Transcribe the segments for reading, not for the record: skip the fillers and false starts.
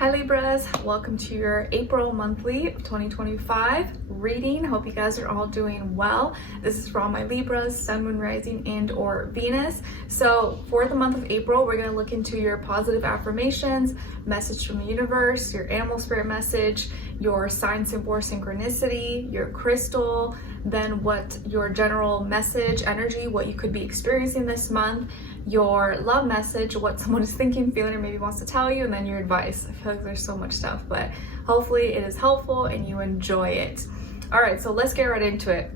Hi Libras, welcome to your April monthly 2025 reading. Hope you guys are all doing well. This is for all my Libras, Sun, Moon, Rising, and or Venus. So for the month of April, we're going to look into your positive affirmations, message from the universe, your animal spirit message, your sign symbol or synchronicity, your crystal, then what your general message, energy, what you could be experiencing this month, your love message, what someone is thinking, feeling, or maybe wants to tell you, and then your advice. I feel like there's so much stuff, but hopefully it is helpful and you enjoy it. All right, so let's get right into it.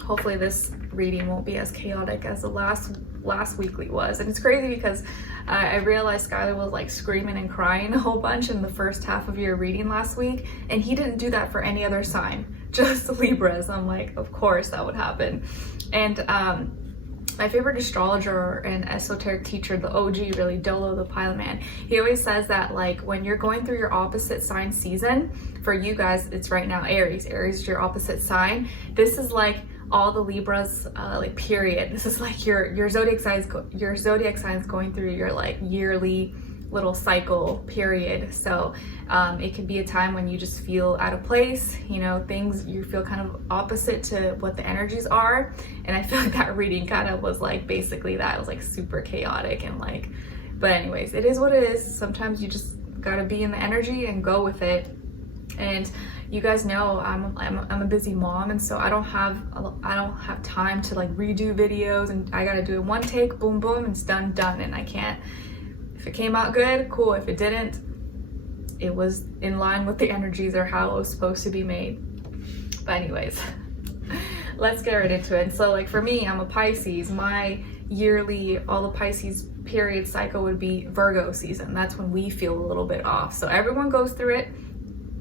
Hopefully this reading won't be as chaotic as the last weekly was. And it's crazy because I realized Skylar was like screaming and crying a whole bunch in the first half of your reading last week, and he didn't do that for any other sign, just Libras. I'm like, of course that would happen. And my favorite astrologer and esoteric teacher, the OG, really, Dolo, the Pilot Man, he always says that like when you're going through your opposite sign season, for you guys, it's right now Aries. Aries is your opposite sign. This is like all the Libras, like period. This is like your zodiac signs going through your like yearly little cycle period. So it can be a time when you just feel out of place, you know, things you feel kind of opposite to what the energies are. And I feel like that reading kind of was like basically that. It was like super chaotic and like, but anyways, it is what it is. Sometimes you just gotta be in the energy and go with it. And you guys know I'm a busy mom, and so I don't have time to like redo videos, and I gotta do it one take, boom boom, and it's done, and I can't. If it came out good, cool. If it didn't, it was in line with the energies or how it was supposed to be made. But anyways, let's get right into it. And so like for me, I'm a Pisces. My yearly, all the Pisces period cycle would be Virgo season. That's when we feel a little bit off. So everyone goes through it.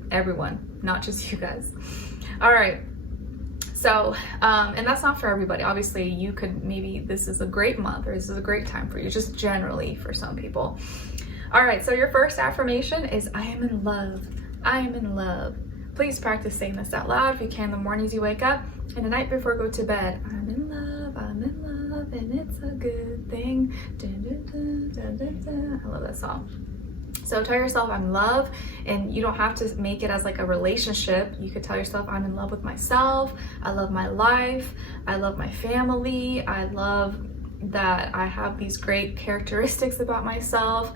Everyone, not just you guys. All right. So, and that's not for everybody. Obviously, you could, maybe this is a great month or this is a great time for you, just generally for some people. All right, so your first affirmation is, I am in love. I am in love. Please practice saying this out loud if you can the mornings you wake up and the night before go to bed. I'm in love, and it's a good thing. Dun, dun, dun, dun, dun, dun. I love that song. So tell yourself I'm in love, and you don't have to make it as like a relationship. You could tell yourself I'm in love with myself. I love my life. I love my family. I love that I have these great characteristics about myself.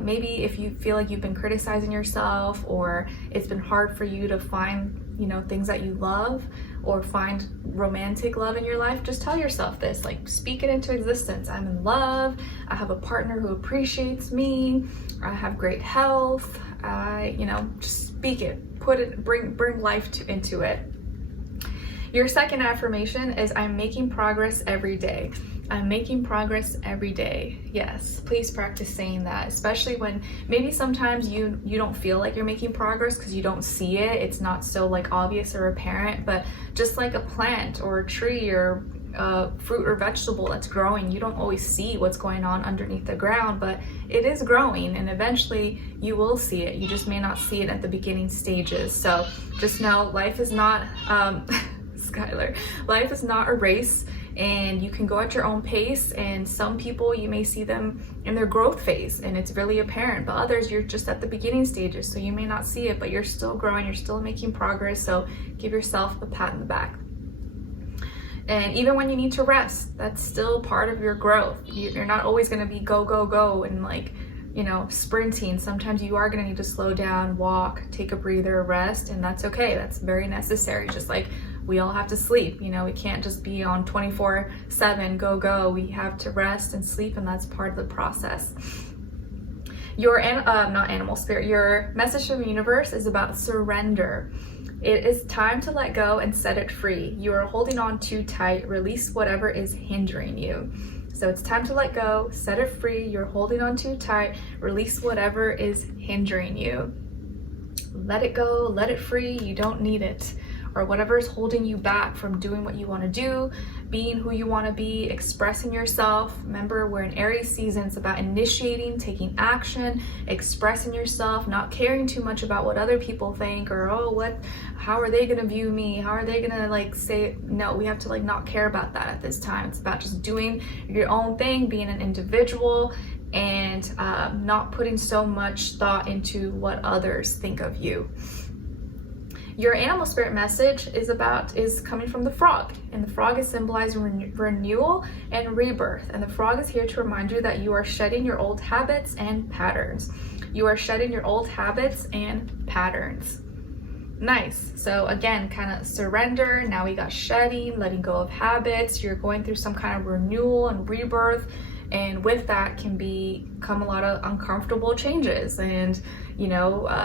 Maybe if you feel like you've been criticizing yourself, or it's been hard for you to find, you know, things that you love or find romantic love in your life, just tell yourself this, like speak it into existence. I'm in love. I have a partner who appreciates me. I have great health. Just speak it, put it, bring life into it. Your second affirmation is, I'm making progress every day. I'm making progress every day. Yes, please practice saying that, especially when maybe sometimes you don't feel like you're making progress because you don't see it. It's not so like obvious or apparent, but just like a plant or a tree or fruit or vegetable that's growing, you don't always see what's going on underneath the ground, but it is growing, and eventually you will see it. You just may not see it at the beginning stages. So just know life is not Skylar, life is not a race, and you can go at your own pace. And some people, you may see them in their growth phase and it's really apparent, but others, you're just at the beginning stages, so you may not see it, but you're still growing, you're still making progress. So give yourself a pat in the back. And even when you need to rest, that's still part of your growth. You're not always going to be go, go, go and like, you know, sprinting. Sometimes you are going to need to slow down, walk, take a breather, rest, and that's okay. That's very necessary. Just like we all have to sleep, you know, we can't just be on 24/7, go, go. We have to rest and sleep, and that's part of the process. Your not animal spirit, your message from the universe is about surrender. It is time to let go and set it free. You are holding on too tight. Release whatever is hindering you. So it's time to let go, set it free. You're holding on too tight. Release whatever is hindering you. Let it go, let it free. You don't need it. Or whatever is holding you back from doing what you want to do, being who you want to be, expressing yourself. Remember, we're in Aries season. It's about initiating, taking action, expressing yourself, not caring too much about what other people think, or how are they going to view me? How are they going to like say, no, we have to like not care about that at this time. It's about just doing your own thing, being an individual, and not putting so much thought into what others think of you. Your animal spirit message is coming from the frog, and the frog is symbolizing renewal and rebirth. And the frog is here to remind you that you are shedding your old habits and patterns. You are shedding your old habits and patterns. Nice. So again, kind of surrender. Now we got shedding, letting go of habits. You're going through some kind of renewal and rebirth. And with that can come a lot of uncomfortable changes, and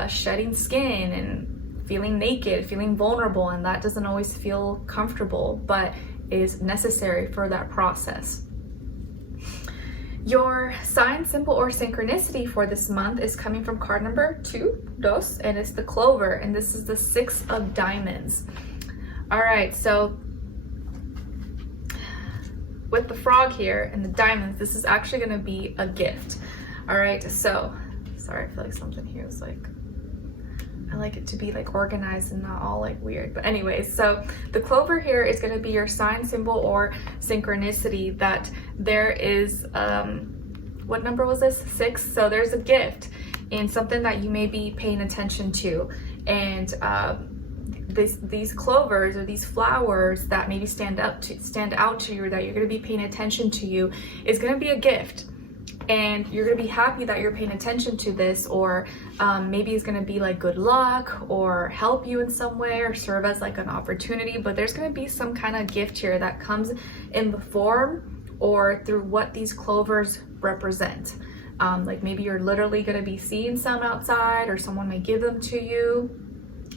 shedding skin and feeling naked, feeling vulnerable, and that doesn't always feel comfortable, but is necessary for that process. Your sign, symbol, or synchronicity for this month is coming from card number 2, and it's the clover, and this is the 6 of diamonds. All right, so with the frog here and the diamonds, this is actually going to be a gift. All right, so sorry, I feel like something here is like, I like it to be like organized and not all like weird. But anyways, so the clover here is going to be your sign, symbol, or synchronicity, that there is, what number was this? 6. So there's a gift in something that you may be paying attention to. And these clovers or these flowers that maybe stand out to you, or that you're going to be paying attention to you, is going to be a gift. And you're going to be happy that you're paying attention to this, or maybe it's going to be like good luck or help you in some way or serve as like an opportunity. But there's going to be some kind of gift here that comes in the form or through what these clovers represent. Like maybe you're literally going to be seeing some outside, or someone may give them to you.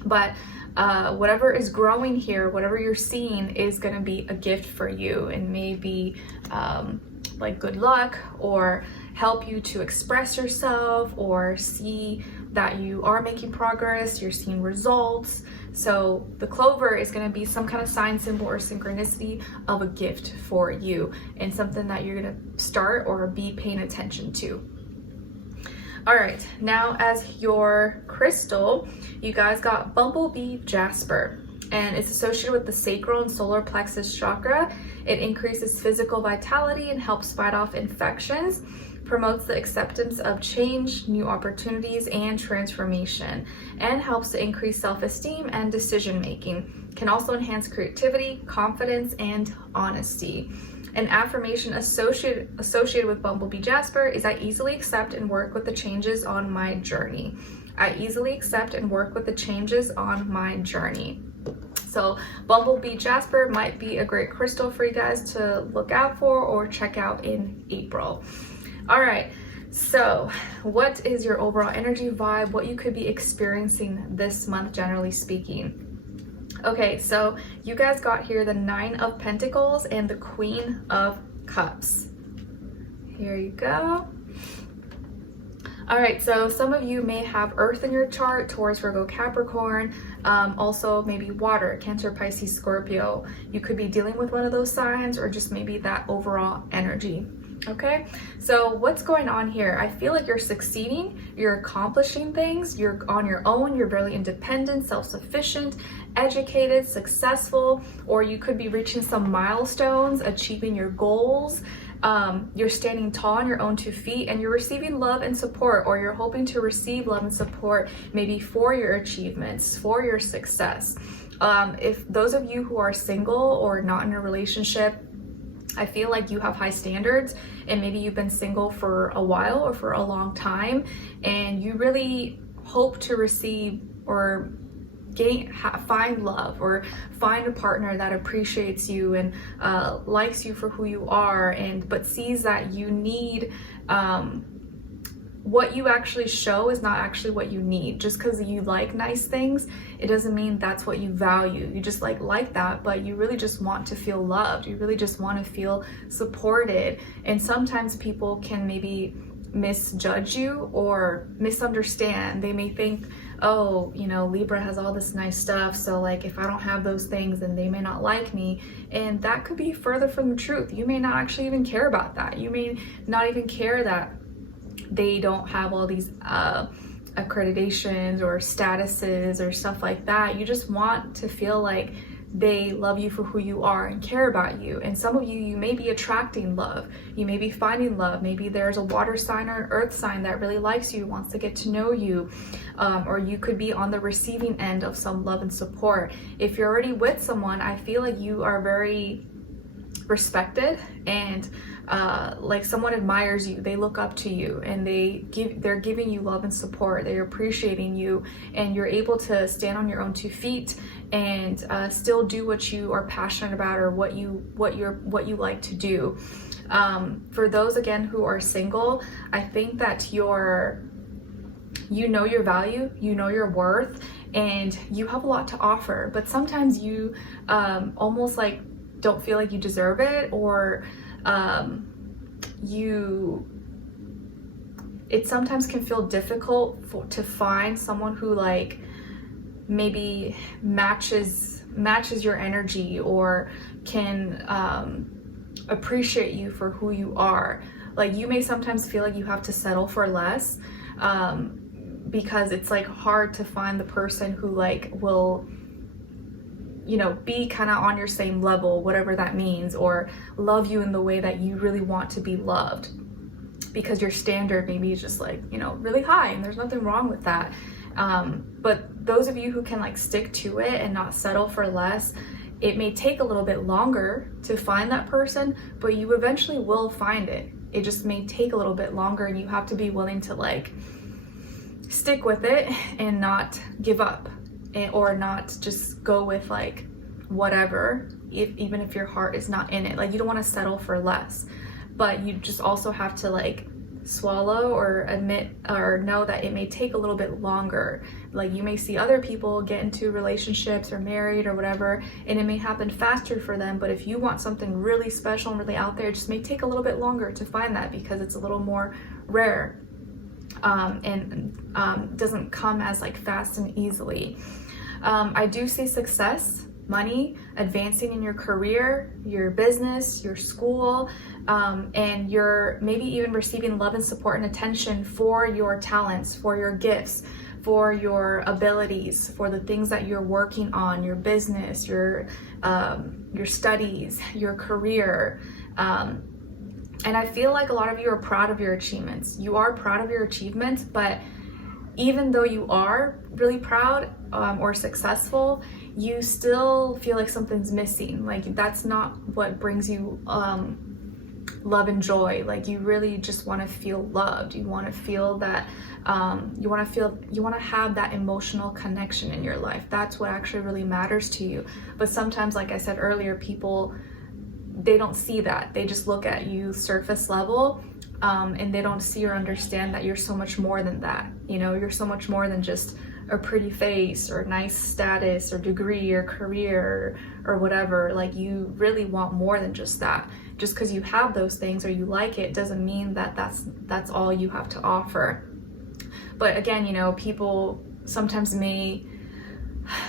But whatever is growing here, whatever you're seeing, is going to be a gift for you, and maybe like good luck, or help you to express yourself, or see that you are making progress, you're seeing results. So the clover is going to be some kind of sign, symbol, or synchronicity of a gift for you, and something that you're going to start or be paying attention to. All right, now as your crystal, you guys got Bumblebee Jasper, and it's associated with the sacral and solar plexus chakra. It increases physical vitality and helps fight off infections, promotes the acceptance of change, new opportunities, and transformation, and helps to increase self-esteem and decision-making. Can also enhance creativity, confidence, and honesty. An affirmation associated with Bumblebee Jasper is, I easily accept and work with the changes on my journey. I easily accept and work with the changes on my journey. So Bumblebee Jasper might be a great crystal for you guys to look out for or check out in April. All right, so what is your overall energy vibe, what you could be experiencing this month, generally speaking? Okay, so you guys got here the 9 of Pentacles and the Queen of Cups. Here you go. All right, so some of you may have Earth in your chart, Taurus, Virgo, Capricorn, also maybe water, Cancer, Pisces, Scorpio. You could be dealing with one of those signs, or just maybe that overall energy. Okay, so what's going on here? I feel like you're succeeding, you're accomplishing things, you're on your own, you're very independent, self-sufficient, educated, successful, or you could be reaching some milestones, achieving your goals. You're standing tall on your own 2 feet, and you're receiving love and support, or you're hoping to receive love and support maybe for your achievements, for your success. If those of you who are single or not in a relationship, I feel like you have high standards, and maybe you've been single for a while or for a long time, and you really hope to receive or find love, or find a partner that appreciates you and likes you for who you are, but sees that you need what you actually show is not actually what you need. Just because you like nice things, it doesn't mean that's what you value. You just like that, but you really just want to feel loved. You really just want to feel supported. And sometimes people can maybe misjudge you or misunderstand. They may think, oh, Libra has all this nice stuff, so like if I don't have those things, then they may not like me. And that could be further from the truth. You may not actually even care about that. You may not even care that they don't have all these accreditations or statuses or stuff like that. You just want to feel like they love you for who you are and care about you. And some of you, you may be attracting love. You may be finding love. Maybe there's a water sign or an earth sign that really likes you, wants to get to know you. Or you could be on the receiving end of some love and support. If you're already with someone, I feel like you are very respected, and like someone admires you, they look up to you, and they're giving you love and support, they're appreciating you, and you're able to stand on your own 2 feet and still do what you are passionate about, or what you like to do. For those again who are single, I think that you know your value, you know your worth, and you have a lot to offer, but sometimes you almost like don't feel like you deserve it, or it sometimes can feel difficult to find someone who like maybe matches your energy, or can appreciate you for who you are. Like you may sometimes feel like you have to settle for less, because it's like hard to find the person who like will, you know, be kind of on your same level, whatever that means, or love you in the way that you really want to be loved, because your standard maybe is just like, you know, really high, and there's nothing wrong with that. But those of you who can like stick to it and not settle for less, it may take a little bit longer to find that person, but you eventually will find it. It just may take a little bit longer, and you have to be willing to like stick with it and not give up, or not just go with like whatever, even if your heart is not in it. Like you don't want to settle for less, but you just also have to like swallow or admit or know that it may take a little bit longer. Like you may see other people get into relationships or married or whatever, and it may happen faster for them, but if you want something really special and really out there, it just may take a little bit longer to find that, because it's a little more rare, and doesn't come as like fast and easily. I do see success, money, advancing in your career, your business, your school, and you're maybe even receiving love and support and attention for your talents, for your gifts, for your abilities, for the things that you're working on, your business, your studies, your career. And I feel like a lot of you are proud of your achievements. You are proud of your achievements, but even though you are really proud or successful, you still feel like something's missing. Like that's not what brings you love and joy. Like you really just want to feel loved. You want to feel that you want to have that emotional connection in your life. That's what actually really matters to you. But sometimes, like I said earlier, people, they don't see that. They just look at you surface level, and they don't see or understand that you're so much more than that. You know, you're so much more than just a pretty face or nice status or degree or career or whatever. Like you really want more than just that. Just because you have those things or you like it doesn't mean that that's all you have to offer. But again, you know, people sometimes may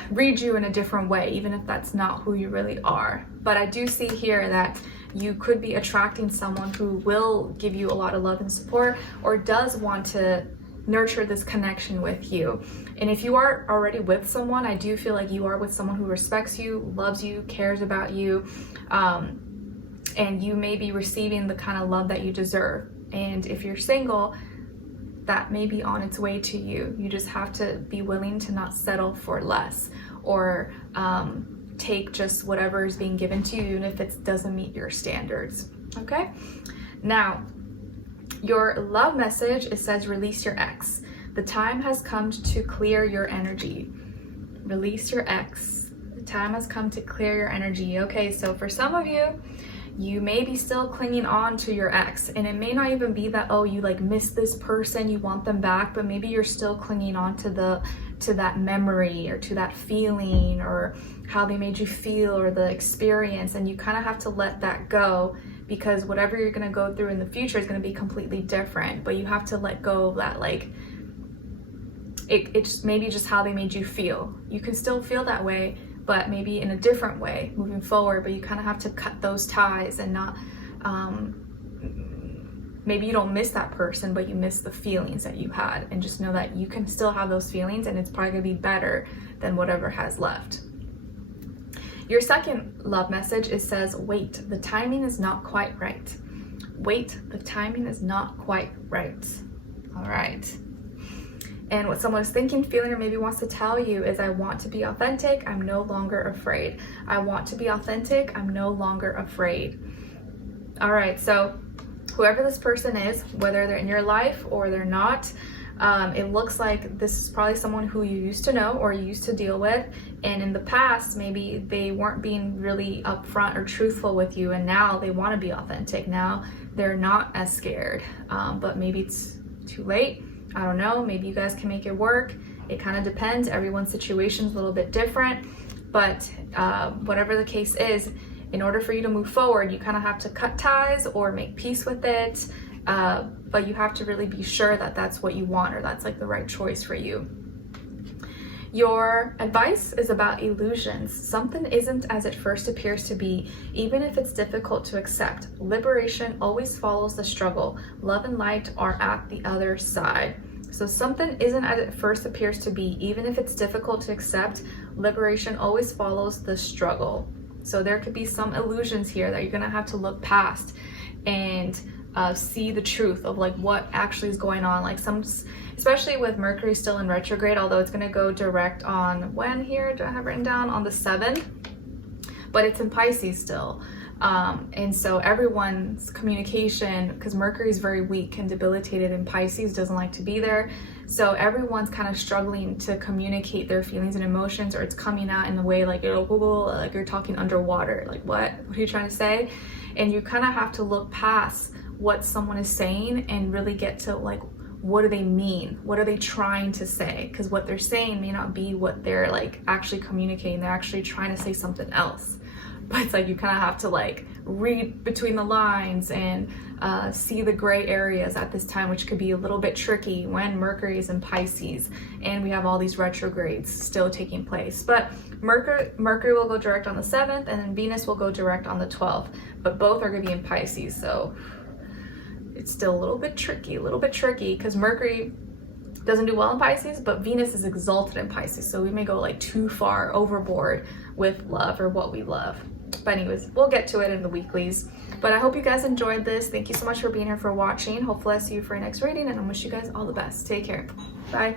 read you in a different way, even if that's not who you really are. But I do see here that you could be attracting someone who will give you a lot of love and support, or does want to nurture this connection with you. And if you are already with someone, I do feel like you are with someone who respects you, loves you, cares about you, and you may be receiving the kind of love that you deserve. And if you're single, that may be on its way to you. You just have to be willing to not settle for less, or take just whatever is being given to you, even if it doesn't meet your standards. Okay? Now, your love message, it says release your ex. The time has come to clear your energy. Release your ex. The time has come to clear your energy. Okay, so for some of you, you may be still clinging on to your ex, and it may not even be that, oh, you like miss this person, you want them back, but maybe you're still clinging on to that memory, or to that feeling, or how they made you feel, or the experience, and you kind of have to let that go, because whatever you're going to go through in the future is going to be completely different. But you have to let go of that, like it's maybe just how they made you feel. You can still feel that way, but maybe in a different way moving forward. But you kind of have to cut those ties and not, maybe you don't miss that person, but you miss the feelings that you had, and just know that you can still have those feelings, and it's probably gonna be better than whatever has left. Your second love message, it says, wait, the timing is not quite right. Wait, the timing is not quite right. All right. And what someone is thinking, feeling, or maybe wants to tell you is, I want to be authentic. I'm no longer afraid. I want to be authentic. I'm no longer afraid. All right. So whoever this person is, whether they're in your life or they're not, it looks like this is probably someone who you used to know or you used to deal with. And in the past, maybe they weren't being really upfront or truthful with you. And now they want to be authentic. Now they're not as scared, but maybe it's too late. I don't know. Maybe you guys can make it work. It kind of depends. Everyone's situation is a little bit different, but whatever the case is, in order for you to move forward, you kind of have to cut ties or make peace with it. But you have to really be sure that that's what you want, or that's like the right choice for you. Your advice is about illusions. Something isn't as it first appears to be, even if it's difficult to accept. Liberation always follows the struggle. Love and light are at the other side. So something isn't as it first appears to be, even if it's difficult to accept. Liberation always follows the struggle. So there could be some illusions here that you're gonna have to look past and see the truth of like what actually is going on. Like especially with Mercury still in retrograde, although it's going to go direct on when here, do I have written down? On the 7th, but it's in Pisces still. And so everyone's communication, because Mercury is very weak and debilitated in Pisces, doesn't like to be there. So everyone's kind of struggling to communicate their feelings and emotions, or it's coming out in the way like you're talking underwater. Like what are you trying to say? And you kind of have to look past what someone is saying and really get to like, what do they mean? What are they trying to say? Because what they're saying may not be what they're like actually communicating. They're actually trying to say something else. But it's like you kind of have to like read between the lines and see the gray areas at this time, which could be a little bit tricky when Mercury is in Pisces and we have all these retrogrades still taking place. But Mercury will go direct on the 7th, and then Venus will go direct on the 12th. But both are going to be in Pisces, so it's still a little bit tricky because Mercury doesn't do well in Pisces, but Venus is exalted in Pisces. So we may go like too far overboard with love or what we love. But anyways, we'll get to it in the weeklies. But I hope you guys enjoyed this. Thank you so much for being here, for watching. Hopefully I see you for your next reading, and I wish you guys all the best. Take care. Bye.